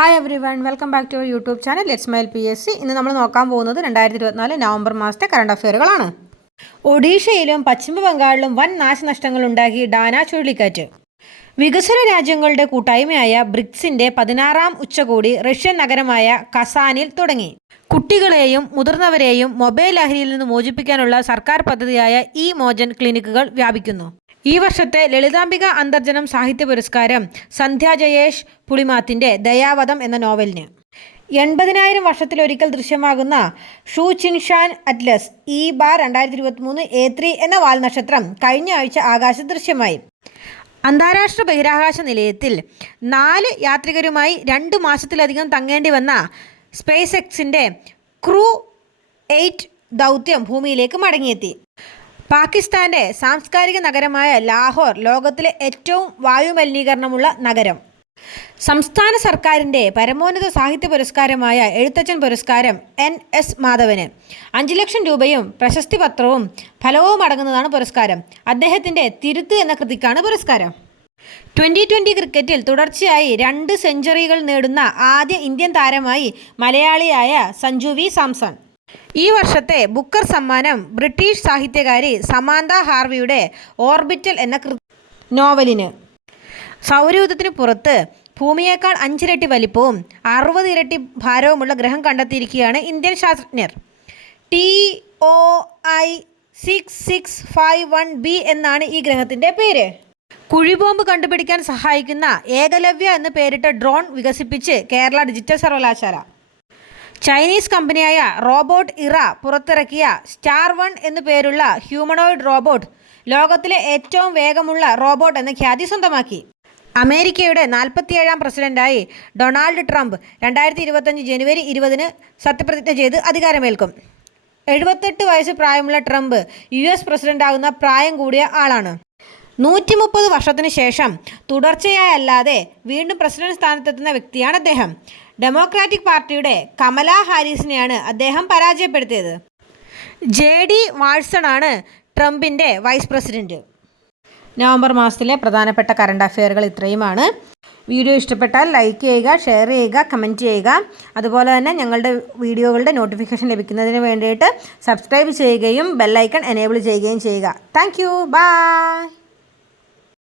Hi everyone, welcome back to our YouTube channel let's smile PSC. ഇന്ന് നമ്മൾ നോക്കാൻ പോകുന്നത് 2024 നവംബർ മാസത്തെ കറണ്ട് അഫെയറുകളാണ്. ഒഡീഷയിലും പശ്ചിമ ബംഗാളിലും വൻ നാശനഷ്ടങ്ങൾ ഉണ്ടാക്കി ഡാന ചുഴലിക്കാറ്റ്. വികസ്വര രാജ്യങ്ങളുടെ കൂട്ടായ്മയായ ബ്രിക്സിന്റെ 16ാം ഉച്ചകോടി റഷ്യൻ നഗരമായ കസാനിൽ തുടങ്ങി. കുട്ടികളെയും മുതിർന്നവരെയും മൊബൈൽ ലഹരിയിൽ നിന്ന് മോചിപ്പിക്കാനുള്ള സർക്കാർ പദ്ധതിയായ ഇ മോചൻ ക്ലിനിക്കുകൾ വ്യാപിക്കുന്നു. ഈ വർഷത്തെ ലളിതാംബിക അന്തർജനം സാഹിത്യ പുരസ്കാരം സന്ധ്യ ജയേഷ് പുളിമാത്തിന്റെ ദയാവധം എന്ന നോവലിന്. 80,000 വർഷത്തിലൊരിക്കൽ ദൃശ്യമാകുന്ന ഷൂ ചിൻഷാൻ അറ്റ്ലസ് E/2023 A3 എന്ന വാൽനക്ഷത്രം കഴിഞ്ഞ ആഴ്ച ആകാശത്ത് ദൃശ്യമായി. അന്താരാഷ്ട്ര ബഹിരാകാശ നിലയത്തിൽ 4 യാത്രികരുമായി 2 മാസത്തിലധികം തങ്ങേണ്ടി വന്ന സ്പേസ് എക്സിന്റെ ക്രൂ 8 ദൗത്യം ഭൂമിയിലേക്ക് മടങ്ങിയെത്തി. പാകിസ്ഥാന്റെ സാംസ്കാരിക നഗരമായ ലാഹോർ ലോകത്തിലെ ഏറ്റവും വായുമലിനീകരണമുള്ള നഗരം. സംസ്ഥാന സർക്കാരിൻ്റെ പരമോന്നത സാഹിത്യ പുരസ്കാരമായ എഴുത്തച്ഛൻ പുരസ്കാരം NS മാധവന് 5 ലക്ഷം രൂപയും പ്രശസ്തി പത്രവും ഫലവും അടങ്ങുന്നതാണ് പുരസ്കാരം. അദ്ദേഹത്തിൻ്റെ തിരുത്ത് എന്ന കൃതിക്കാണ് പുരസ്കാരം. 2020 ക്രിക്കറ്റിൽ തുടർച്ചയായി 2 സെഞ്ചുറികൾ നേടുന്ന ആദ്യ ഇന്ത്യൻ താരമായി മലയാളിയായ സഞ്ജു V. സാംസൺ. ഈ വർഷത്തെ ബുക്കർ സമ്മാനം ബ്രിട്ടീഷ് സാഹിത്യകാരി സമാന്ത ഹാർവിയുടെ ഓർബിറ്റൽ എന്ന നോവലിന്. സൗരയൂഥത്തിന് പുറത്ത് ഭൂമിയേക്കാൾ 5 ഇരട്ടി വലിപ്പവും 60 ഇരട്ടി ഭാരവുമുള്ള ഗ്രഹം കണ്ടെത്തിയിരിക്കുകയാണ് ഇന്ത്യൻ ശാസ്ത്രജ്ഞർ. TOI 6651b എന്നാണ് ഈ ഗ്രഹത്തിൻ്റെ പേര്. കുഴിബോംബ് കണ്ടുപിടിക്കാൻ സഹായിക്കുന്ന ഏകലവ്യ എന്ന് പേരിട്ട ഡ്രോൺ വികസിപ്പിച്ച് കേരള ഡിജിറ്റൽ സർവകലാശാല. ചൈനീസ് കമ്പനിയായ റോബോട്ട് ഇറ പുറത്തിറക്കിയ സ്റ്റാർ 1 എന്നു പേരുള്ള ഹ്യൂമനോയിഡ് റോബോട്ട് ലോകത്തിലെ ഏറ്റവും വേഗമുള്ള റോബോട്ട് എന്ന ഖ്യാതി സ്വന്തമാക്കി. അമേരിക്കയുടെ 47ാം പ്രസിഡന്റായി ഡൊണാൾഡ് ട്രംപ് 2025 ജനുവരി 20 സത്യപ്രതിജ്ഞ ചെയ്ത് അധികാരമേൽക്കും. 78 വയസ്സ് പ്രായമുള്ള ട്രംപ് US പ്രസിഡന്റാകുന്ന പ്രായം കൂടിയ ആളാണ്. 130 വർഷത്തിന് ശേഷം തുടർച്ചയായല്ലാതെ വീണ്ടും പ്രസിഡന്റ് സ്ഥാനത്തെത്തുന്ന വ്യക്തിയാണ് അദ്ദേഹം. ഡെമോക്രാറ്റിക് പാർട്ടിയുടെ കമല ഹാരിസിനെയാണ് അദ്ദേഹം പരാജയപ്പെടുത്തിയത്. JD വാൾസൺ ആണ് ട്രംപിൻ്റെ വൈസ് പ്രസിഡന്റ്. നവംബർ മാസത്തിലെ പ്രധാനപ്പെട്ട കറണ്ട് അഫെയറുകൾ ഇത്രയുമാണ്. വീഡിയോ ഇഷ്ടപ്പെട്ടാൽ ലൈക്ക് ചെയ്യുക, ഷെയർ ചെയ്യുക, കമൻറ്റ് ചെയ്യുക. അതുപോലെ തന്നെ ഞങ്ങളുടെ വീഡിയോകളുടെ നോട്ടിഫിക്കേഷൻ ലഭിക്കുന്നതിന് വേണ്ടിയിട്ട് സബ്സ്ക്രൈബ് ചെയ്യുകയും ബെല്ലൈക്കൺ എനേബിൾ ചെയ്യുകയും ചെയ്യുക. Thank you. ബൈ.